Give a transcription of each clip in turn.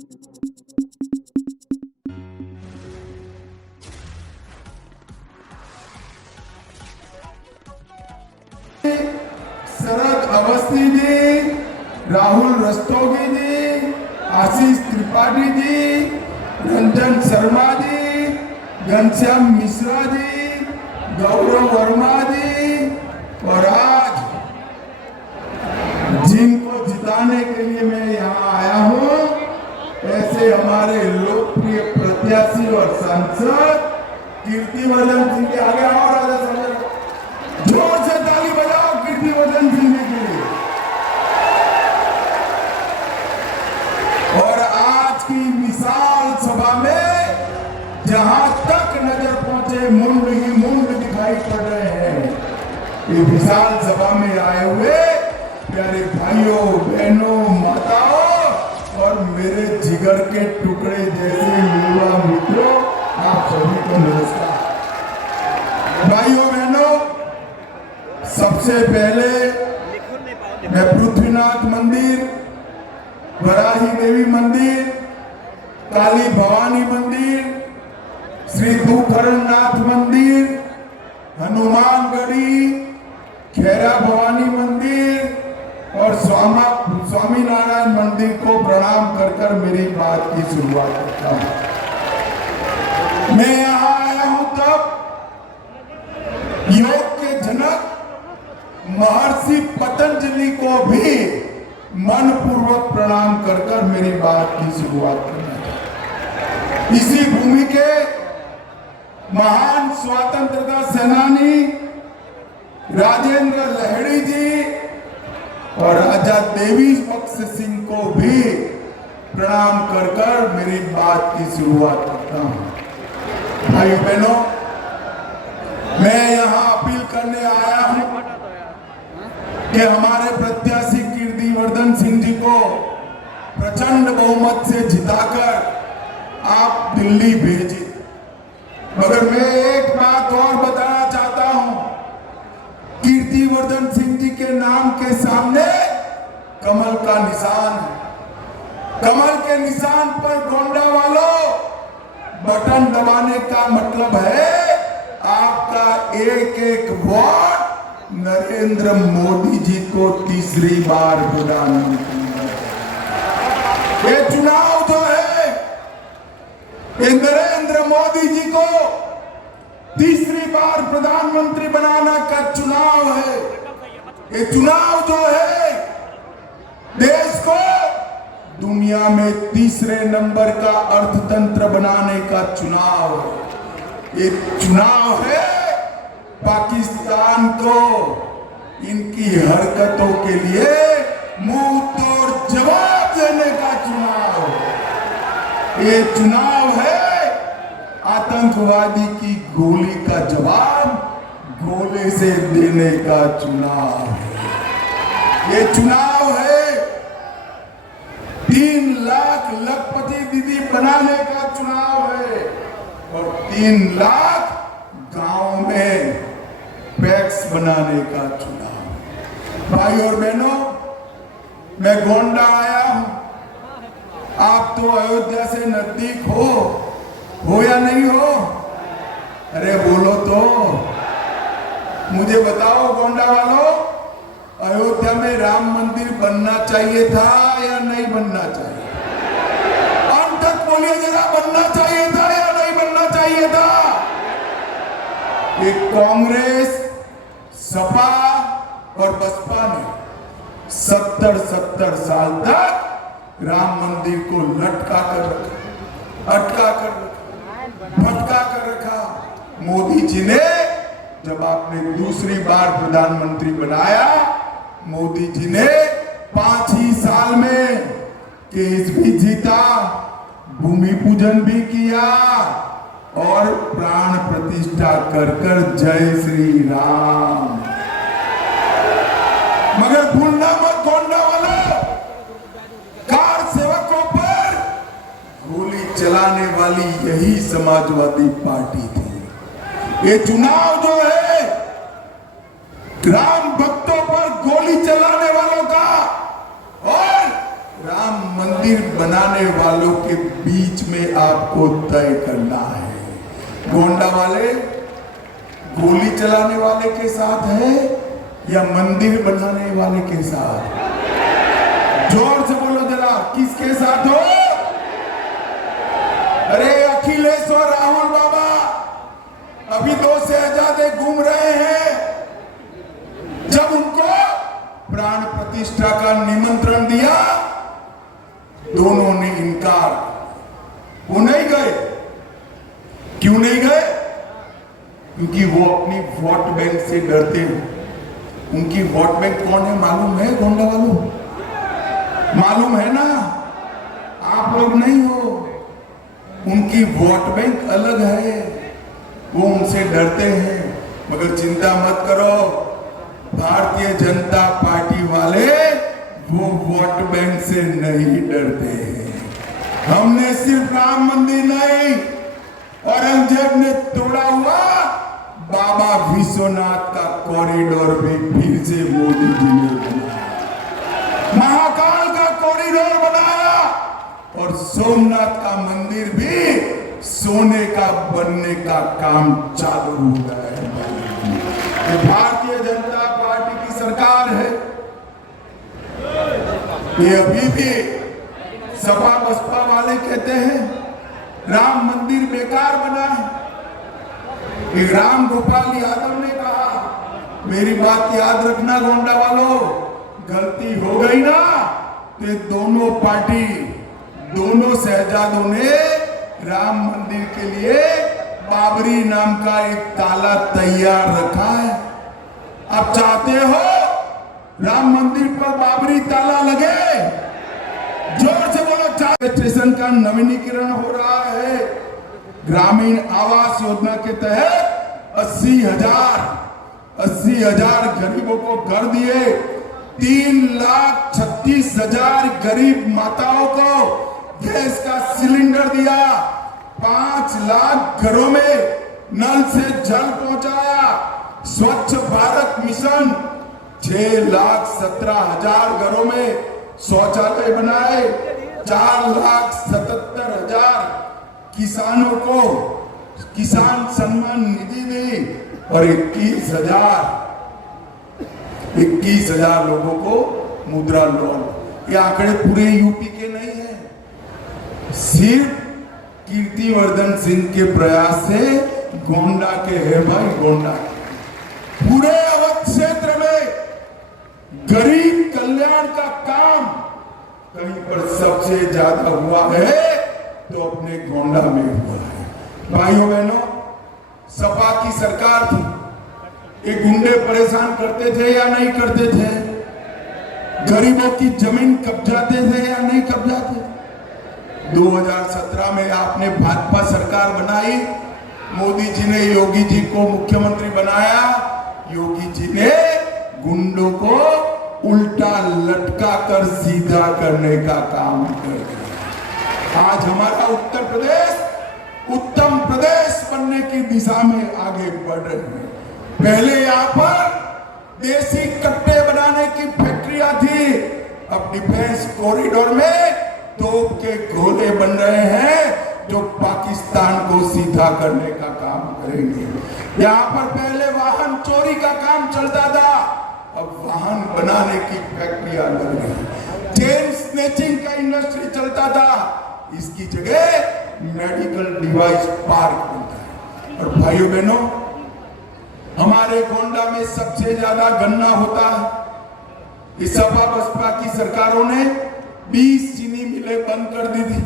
शरद अवस्थी जी, राहुल रस्तोगी जी, आशीष त्रिपाठी जी, रंजन शर्मा जी, घनश्याम मिश्रा जी, गौरव वर्मा जी और आज जिनको जिताने के लिए मैं यहाँ आया हूँ ऐसे हमारे लोकप्रिय प्रत्याशी और सांसद कीर्तिवर्धन सिंह के आगे आओ। राजा साहब जोर से ताली बजाओ कीर्तिवर्धन सिंह के लिए। और आज की विशाल सभा में जहां तक नजर पहुंचे मुंड ही मुंड दिखाई पड़ रहे हैं। ये विशाल सभा में आए हुए प्यारे भाइयों बहनों माताओं और मेरे जिगर के टुकड़े जैसे युवा मित्रों, आप सभी को नमस्कार। भाइयों बहनों, सबसे पहले मैं पृथ्वीनाथ मंदिर, वराही देवी मंदिर, काली भवानी मंदिर, श्री दुखरनाथ मंदिर, हनुमानगढ़ी, खेरा भवानी मंदिर और स्वामीनारायण मंदिर को प्रणाम कर कर मेरी बात की शुरुआत करता हूं। मैं यहां आया हूं तब योग के जनक महर्षि पतंजलि को भी मनपूर्वक प्रणाम कर कर मेरी बात की शुरुआत करना चाहता। इसी भूमि के महान स्वतंत्रता सेनानी राजेंद्र लहड़ी जी और राजा देवी बख्श सिंह को भी प्रणाम कर कर मेरी बात की शुरुआत करता हूं। भाई बहनों, मैं यहां अपील करने आया हूं कि हमारे प्रत्याशी कीर्तिवर्धन सिंह जी को प्रचंड बहुमत से जिताकर आप दिल्ली भेजिए। मगर मैं एक बात और बताना चाहता हूं, कीर्तिवर्धन सिंह जी के नाम के सामने कमल का निशान है। कमल के निशान पर गोंडा वालों बटन दबाने का मतलब है आपका एक एक वोट नरेंद्र मोदी जी को तीसरी बार प्रधानमंत्री। ये चुनाव जो है ये नरेंद्र मोदी जी को तीसरी बार प्रधानमंत्री बनाना का चुनाव है। ये चुनाव जो है देश को दुनिया में तीसरे नंबर का अर्थतंत्र बनाने का चुनाव है। ये चुनाव है पाकिस्तान को इनकी हरकतों के लिए मुंह तोड़ जवाब देने का चुनाव है। ये चुनाव है आतंकवादी की गोली का जवाब गोले से देने का चुनाव है। ये चुनाव है 3 लाख लखपति दीदी बनाने का चुनाव है और 3 लाख गांव में पैक्स बनाने का चुनाव। भाई और बहनों, मैं गोंडा आया हूं। आप तो अयोध्या से नजदीक हो या नहीं हो? अरे बोलो तो, मुझे बताओ गोंडा वालों, अयोध्या में राम मंदिर बनना चाहिए था या नहीं बनना चाहिए? अंत तक बोलिए जरा, बनना चाहिए था या नहीं बनना चाहिए था? एक कांग्रेस, सपा और बसपा ने 70 साल तक राम मंदिर को लटका कर रखा, अटका कर रखा, भटका कर रखा। मोदी जी ने जब आपने दूसरी बार प्रधानमंत्री बनाया, मोदी जी ने 5 ही साल में केस भी जीता, भूमि पूजन भी किया और प्राण प्रतिष्ठा कर कर जय श्री राम। मगर भूलना मत गोंडा वालों, कार सेवकों पर गोली चलाने वाली यही समाजवादी पार्टी थी। ये चुनाव जो है राम भक्तों पर गोली चलाने वालों का और राम मंदिर बनाने वालों के बीच में आपको तय करना है। गोंडा वाले गोली चलाने वाले के साथ है या मंदिर बनाने वाले के साथ? जोर से बोलो जरा, किसके साथ हो? अरे अखिलेश और राहुल बाबा अभी 2 शहजादे घूम रहे हैं। जब उनको प्राण प्रतिष्ठा का निमंत्रण दिया, दोनों ने इनकार। वो नहीं गए। क्यों नहीं गए? क्योंकि वो अपनी वोट बैंक से डरते हैं। उनकी वोट बैंक कौन है मालूम है? गोंडा वालों मालूम है ना? आप लोग नहीं हो। उनकी वोट बैंक अलग है, वो उनसे डरते हैं। मगर चिंता मत करो, भारतीय जनता पार्टी वाले वो वोट बैंक से नहीं डरते हैं। हमने सिर्फ राम मंदिर नहीं, औरंगजेब ने तोड़ा हुआ बाबा विश्वनाथ का कॉरिडोर भी फिर से मोदी जी ने बनाया, महाकाल का कॉरिडोर बनाया, और सोमनाथ का मंदिर भी सोने का बनने का काम चालू हुआ है। ये भारतीय जनता पार्टी की सरकार है। ये अभी भी सपा बसपा वाले कहते हैं राम मंदिर बेकार बना है। राम गोपाल यादव ने कहा, मेरी बात याद रखना गोंडा वालों, गलती हो गई ना तो दोनों पार्टी, दोनों शहजादों ने राम मंदिर के लिए बाबरी नाम का एक ताला तैयार रखा है। आप चाहते हो राम मंदिर पर बाबरी ताला लगे? जोर से बोलो। स्टेशन का नवीनीकरण हो रहा है। ग्रामीण आवास योजना के तहत 80,000 गरीबों को घर दिए। 3,36,000 गरीब माताओं को गैस का सिलेंडर दिया। 5 लाख घरों में नल से जल पहुंचाया। स्वच्छ भारत मिशन 6,17,000 घरों में शौचालय बनाए। 4,77,000 किसानों को किसान सम्मान निधि दी और 21,000 लोगों को मुद्रा लोन। ये आंकड़े पूरे यूपी के नहीं है, सिर्फ कीर्तिवर्धन सिंह के प्रयास से गोंडा के है भाई। गोंडा के पूरे अवध क्षेत्र में गरीब कल्याण का काम कहीं पर सबसे ज्यादा हुआ है तो अपने गोंडा में हुआ है। भाइयों बहनों, सपा की सरकार थी, ये गुंडे परेशान करते थे या नहीं करते थे? गरीबों की जमीन कब्जाते थे या नहीं कब्जाते? 2017 में आपने भाजपा सरकार बनाई, मोदी जी ने योगी जी को मुख्यमंत्री बनाया। योगी जी ने गुंडों को उल्टा लटका कर सीधा करने का काम कर दिया। आज हमारा उत्तर प्रदेश उत्तम प्रदेश बनने की दिशा में आगे बढ़ रहे हैं। पहले यहाँ पर देसी कट्टे बनाने की फैक्ट्रियां थी, अब डिफेंस कॉरिडोर में तोप के गोले बन रहे हैं जो पाकिस्तान को सीधा करने का काम करेंगे। यहाँ पर पहले वाहन चोरी का काम चलता था, अब वाहन बनाने की फैक्ट्रियां लग रही। चेन स्नैचिंग का इंडस्ट्री चलता था, इसकी जगह मेडिकल डिवाइस पार्क बनता है। और भाइयों बहनों, हमारे गोंडा में सबसे ज्यादा गन्ना होता है। इस सपा बसपा की सरकारों ने 20 चीनी मिलें बंद कर दी थी।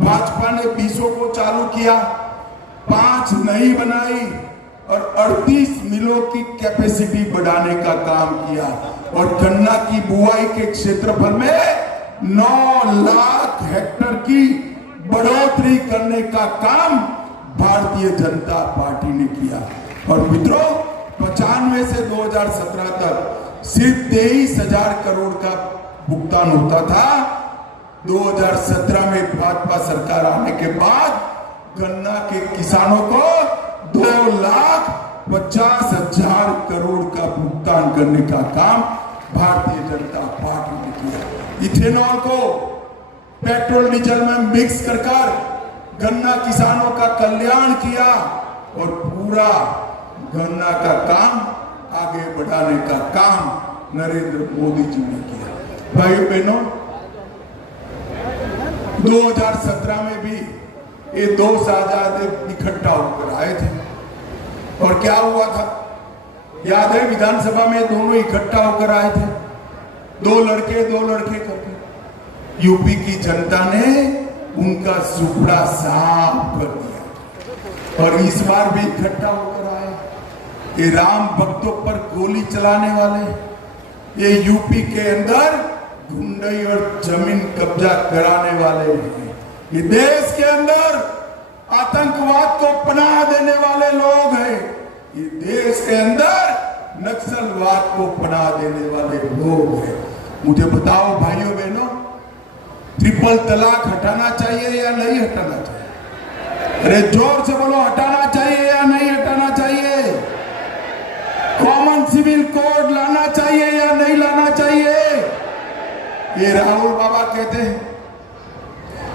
भाजपा ने 20 को चालू किया, 5 नई बनाई और 38 मिलों की कैपेसिटी बढ़ाने का काम किया। और गन्ना की बुआई के क्षेत्रफल में 9 लाख हेक्टेयर की बढ़ोतरी करने का काम भारतीय जनता पार्टी ने किया। और मित्रों, 95 से 2017 तक सिर्फ 23,000 करोड़ का भुगतान होता था। 2017 में भाजपा सरकार आने के बाद गन्ना के किसानों को 2,50,000 करोड़ का भुगतान करने का काम भारतीय जनता पार्टी ने किया। इथेनॉल को पेट्रोल डीजल में मिक्स कर गन्ना किसानों का कल्याण किया और पूरा गन्ना का काम आगे बढ़ाने का काम नरेंद्र मोदी जी ने किया। भाइयों बहनों, 2017 में भी ये दो साझादे इकट्ठा होकर आए थे और क्या हुआ था याद है? विधानसभा में दोनों इकट्ठा होकर आए थे, दो लड़के करके। यूपी की जनता ने उनका सुपड़ा साफ कर दिया और इस बार भी इकट्ठा होकर आए। ये राम भक्तों पर गोली चलाने वाले, ये यूपी के अंदर गुंडई और जमीन कब्जा कराने वाले, ये देश के अंदर आतंकवाद को पनाह देने वाले लोग हैं, ये देश के अंदर नक्सलवाद को पनाह देने वाले लोग हैं। मुझे बताओ भाइयों बहनों, ट्रिपल तलाक हटाना चाहिए या नहीं हटाना चाहिए? अरे जोर से बोलो, हटाना चाहिए या नहीं हटाना चाहिए? कॉमन सिविल कोड लाना चाहिए या नहीं लाना चाहिए? ये राहुल बाबा कहते हैं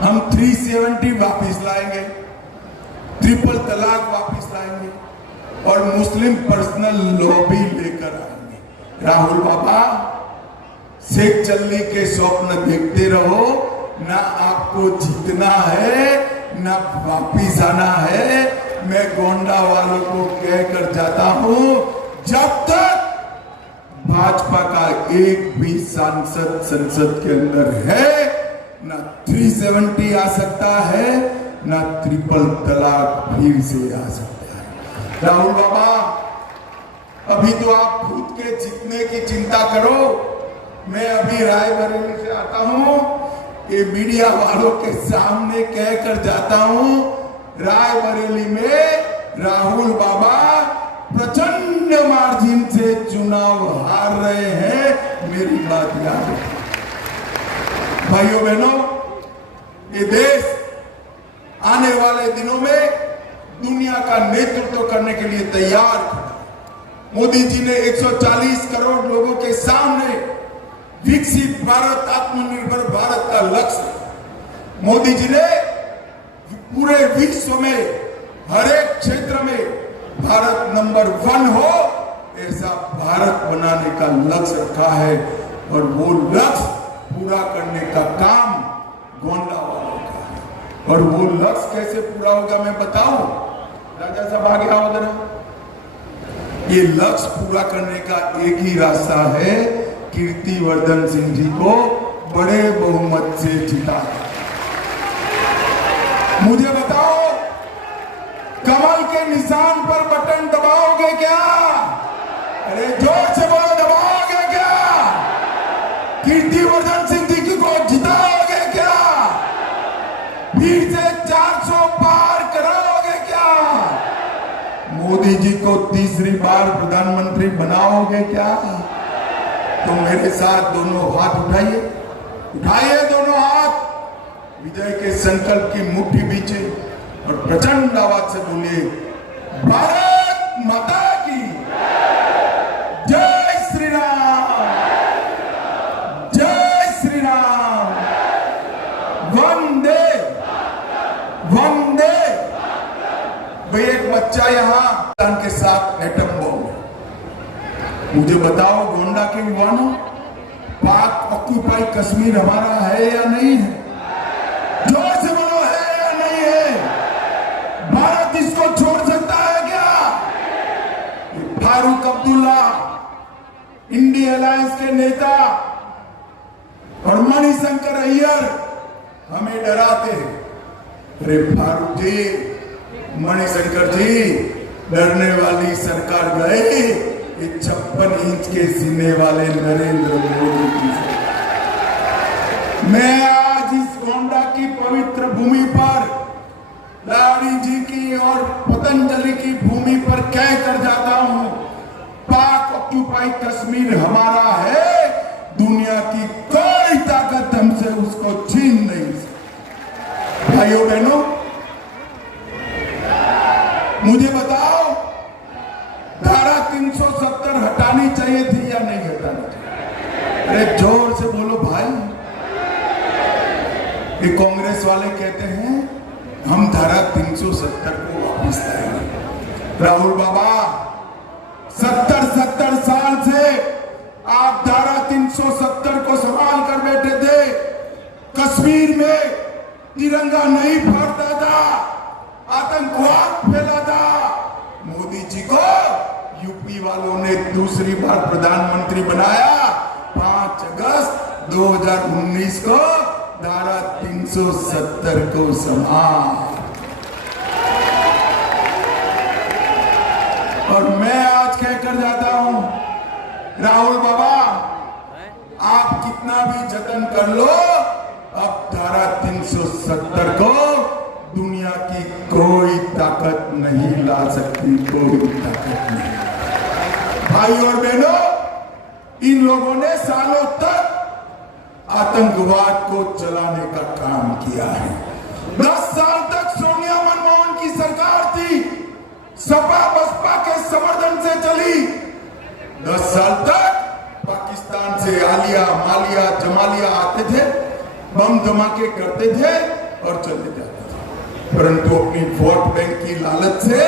हम 370 वापिस लाएंगे, ट्रिपल तलाक वापिस लाएंगे और मुस्लिम पर्सनल लॉ भी लेकर आएंगे। राहुल बाबा, शेख चल्ली के स्वप्न देखते रहो, ना आपको जीतना है ना वापिस आना है। मैं गोंडा वालों को कहकर जाता हूं, जब तक भाजपा का एक भी सांसद संसद के अंदर है, ना 370 आ सकता है ना ट्रिपल तलाक फिर से आ सकता है। राहुल बाबा, अभी तो आप खुद के जीतने की चिंता करो। मैं अभी रायबरेली से आता हूं, ये मीडिया वालों के सामने कहकर जाता हूं, रायबरेली में राहुल बाबा प्रचंड मार्जिन से चुनाव हार रहे हैं। मेरी बात याद है भाइयों बहनों, ये देश आने वाले दिनों में दुनिया का नेतृत्व करने के लिए तैयार है। मोदी जी ने 140 करोड़ लोगों के सामने विकसित भारत, आत्मनिर्भर भारत का लक्ष्य, मोदी जी ने पूरे विश्व में हर एक क्षेत्र में भारत नंबर 1 हो, ऐसा भारत बनाने का लक्ष्य रखा है और वो लक्ष्य पूरा करने का काम गोंडा वालों का है। और वो लक्ष्य कैसे पूरा होगा मैं बताऊं? राजा साहब आगे आओ जरा। ये लक्ष्य पूरा करने का एक ही रास्ता है, कीर्तिवर्धन सिंह जी को बड़े बहुमत से जिता। मुझे बताओ, कमल के निशान पर बटन दबाओगे क्या? अरे जोर से बोलो, दबाओगे क्या? कीर्तिवर्धन सिंह जी को जिताओगे क्या? फिर से 400 पार कराओगे क्या? मोदी जी को तीसरी बार प्रधानमंत्री बनाओगे क्या? तो मेरे साथ दोनों हाथ उठाइए, उठाइए दोनों हाथ, विजय के संकल्प की मुट्ठी बीचे और प्रचंड आवाज से बोलिए, भारत माता की जय श्री राम, जय श्री राम, वंदे वंदे। भाई एक बच्चा यहाँ के साथ एटम बम। मुझे बताओ गोंडा के युवाओं, पाक ऑक्यूपाई कश्मीर हमारा है या नहीं है? जोर से बोलो, है या नहीं है? भारत इसको छोड़ सकता है क्या? फारूक अब्दुल्ला, इंडिया अलायंस के नेता और मणिशंकर अय्यर हमें डराते हैं। अरे फारूक जी, मणिशंकर जी, डरने वाली सरकार गए, ये 56 इंच के सीने वाले नरेंद्र मोदी जी। मैं आज इस गोंडा की पवित्र भूमि पर, लाड़ी जी की और पतंजलि की भूमि पर कह कर जाता हूं, पाक ऑक्यूपाई कश्मीर हमारा है, दुनिया की कोई ताकत हमसे उसको छीन नहीं सकती। भाइयों बहनों, मुझे बताओ, धारा 370 हटानी चाहिए थी या नहीं हटानी चाहिए? अरे जोर से बोलो भाई। ये कांग्रेस वाले कहते हैं हम धारा 370 को वापस लाएंगे। राहुल बाबा 70 साल से आप धारा 370 को संभाल कर बैठे थे। कश्मीर में तिरंगा नहीं फहरता था, आतंकवाद फैला था। मोदी जी को यूपी वालों ने दूसरी बार प्रधानमंत्री बनाया। 5 अगस्त 2019 को धारा 370 को संभाल। और मैं आज कहकर जाता हूं, राहुल बाबा आप कितना भी जतन कर लो, अब धारा 370 को दुनिया की कोई ताकत नहीं ला सकती, कोई ताकत नहीं। भाई और बहनों, इन लोगों ने सालों तक आतंकवाद को चलाने का काम किया है। 10 साल तक सोनिया मनमोहन की सरकार थी, सपा बसपा के समर्थन से चली। 10 साल तक पाकिस्तान से आलिया मालिया जमालिया आते थे, बम धमाके करते थे और चले जाते थे। परंतु अपनी वोट बैंक की लालच से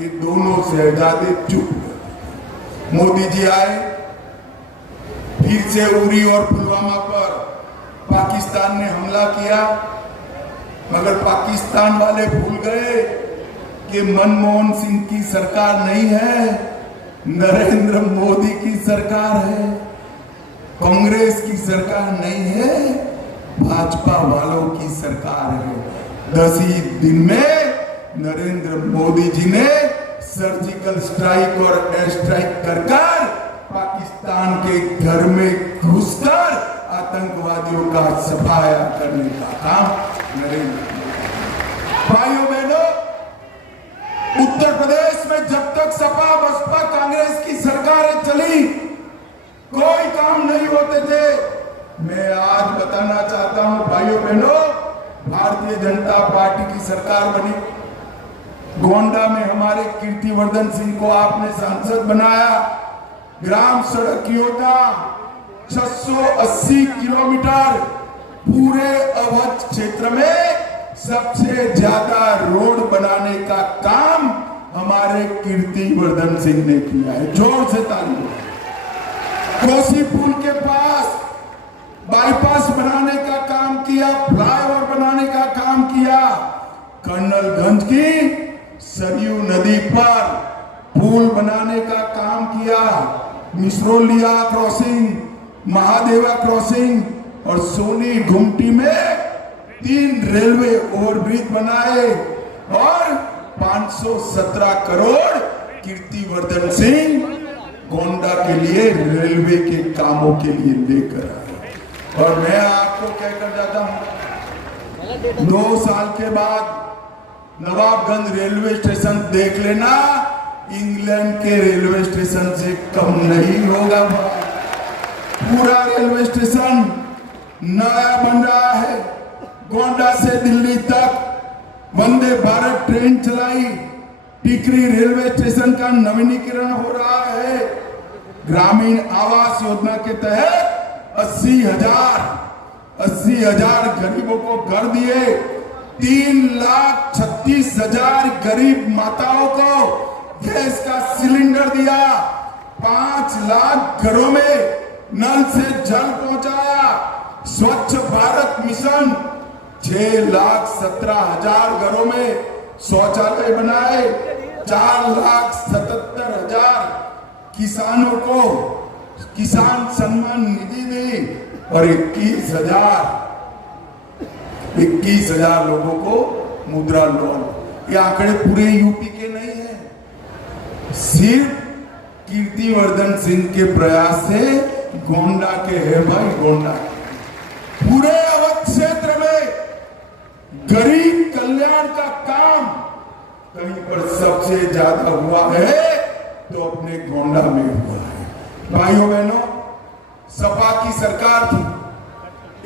ये दोनों शहजादे चुप गए। मोदी जी आए, फिर से उरी और पुलवामा पर पाकिस्तान ने हमला किया, मगर पाकिस्तान वाले भूल गए कि मनमोहन सिंह की सरकार नहीं है, नरेंद्र मोदी की सरकार है, कांग्रेस की सरकार नहीं है, भाजपा वालों की सरकार है। 10 ही दिन में नरेंद्र मोदी जी ने सर्जिकल स्ट्राइक और एयर स्ट्राइक कर पाकिस्तान के घर में घुसकर आतंकवादियों का सफाया करने का काम नरेंद्र मोदी। भाइयों बहनों, उत्तर प्रदेश में जब तक सपा बसपा कांग्रेस की सरकारें चली, कोई काम नहीं होते थे। मैं आज बताना चाहता हूं भाइयों बहनों, भारतीय जनता पार्टी की सरकार बनी। गोंडा में हमारे कीर्तिवर्धन सिंह को आपने सांसद बनाया। ग्राम सड़क योजना 680 किलोमीटर, पूरे अवध क्षेत्र में सबसे ज्यादा रोड बनाने का काम हमारे कीर्तिवर्धन सिंह ने किया है। जोर से ताली। कोसी पुल के पास बाईपास बनाने का काम किया, फ्लाईओवर बनाने का काम किया। कर्नलगंज की सरयू नदी पर पुल बनाने का काम किया। मिसरोलिया क्रॉसिंग, महादेवा क्रॉसिंग और सोनी घुमटी में 3 रेलवे ओवरब्रिज बनाए और 517 करोड़ कीर्तिवर्धन सिंह गोंडा के लिए रेलवे के कामों के लिए लेकर आए। और मैं आपको कहकर जाता हूं, 2 साल के बाद नवाबगंज रेलवे स्टेशन देख लेना, इंग्लैंड के रेलवे स्टेशन से कम नहीं होगा। पूरा रेलवे स्टेशन नया बन रहा है। गोंडा से दिल्ली तक वंदे भारत ट्रेन चलाई। टिकरी रेलवे स्टेशन का नवीनीकरण हो रहा है। ग्रामीण आवास योजना के तहत 80,000 गरीबों को घर दिए। 3,36,000 गरीब माताओं को गैस का सिलेंडर दिया। 5 लाख घरों में नल से जल पहुंचाया। स्वच्छ भारत मिशन 6,17,000 घरों में शौचालय बनाए। 4,77,000 किसानों को किसान सम्मान निधि दी और 21,000 लोगों को मुद्रा लोन। ये आंकड़े पूरे यूपी के नहीं है, सिर्फ कीर्तिवर्धन सिंह के प्रयास से गोंडा के है। भाई गोंडा पूरे अवध क्षेत्र में गरीब कल्याण का काम कहीं पर सबसे ज्यादा हुआ है तो अपने गोंडा में हुआ है। भाइयों बहनों, सपा की सरकार थी,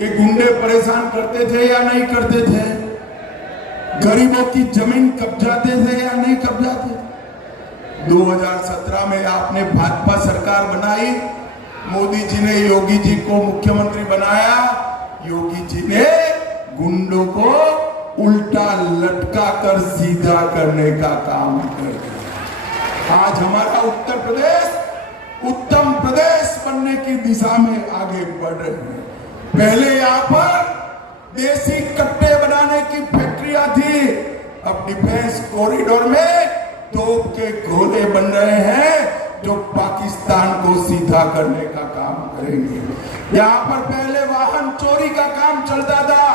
ये गुंडे परेशान करते थे या नहीं करते थे? गरीबों की जमीन कब्जाते थे या नहीं कब्जाते? 2017 में आपने भाजपा सरकार बनाई, मोदी जी ने योगी जी को मुख्यमंत्री बनाया। योगी जी ने गुंडों को उल्टा लटका कर सीधा करने का काम कर रही है। आज हमारा उत्तर प्रदेश उत्तम प्रदेश बनने की दिशा में आगे बढ़ रहे हैं। पहले यहाँ पर देसी कट्टे बनाने की फैक्ट्रियां थी, अब डिफेंस कॉरिडोर में तोप के गोले बन रहे हैं जो पाकिस्तान को सीधा करने का काम करेंगे। यहाँ पर पहले वाहन चोरी का काम चलता था,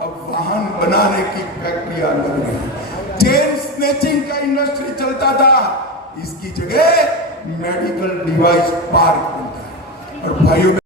अब वाहन बनाने की फैक्ट्रियां लग रही हैं। चेन स्नैचिंग का इंडस्ट्री चलता था, इसकी जगह मेडिकल डिवाइस पार्क बनता है। और भाइयों